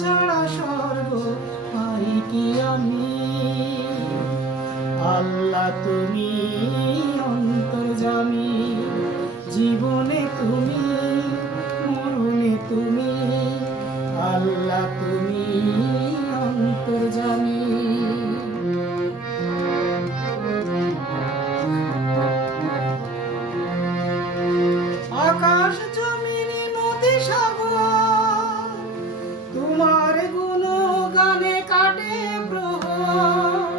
ছাড়া স্বর্গ পাই কি আমি। আল্লাহ তুমি অন্তর্যামী, জীবনে তুমি, মরণে তুমি। আল্লাহ তুমি অন্তর্যামী। আকাশ জমিন নদী সাগর তোমার গুণগানে কাটে প্রহর।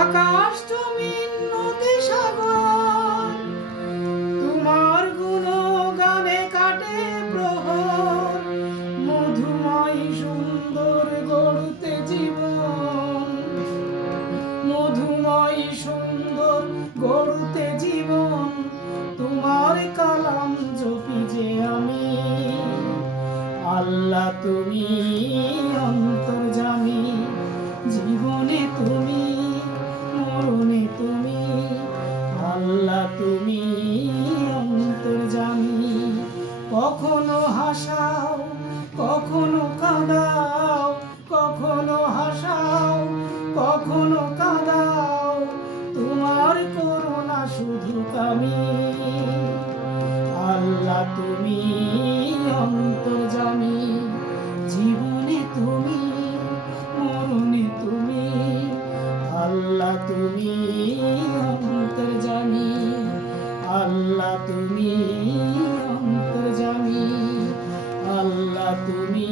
আকাশ জমিন নদী সাগর তোমার গুণগানে কাটে প্রহর। মধুময় সুন্দর গড়তে জীবন, মধুময় সুন্দর গড়তে জীবন। তোমার কালাম জপি যে আমি। আল্লাহ তুমি অন্তর্যামী, জীবনে তুমি, মরণে তুমি। আল্লাহ তুমি অন্তর্যামী। কখনো হাসাও, কখনো কাঁদাও, কখনো হাসাও, কখনো কাঁদাও। তোমার করুণা শুধু কামি। আল্লাহ তুমি অন্তর্যামী, জীবনে তুমি, মরণে তুমি। আল্লাহ তুমি অন্তর্যামী, আল্লাহ তুমি অন্তর্যামী, আল্লাহ তুমি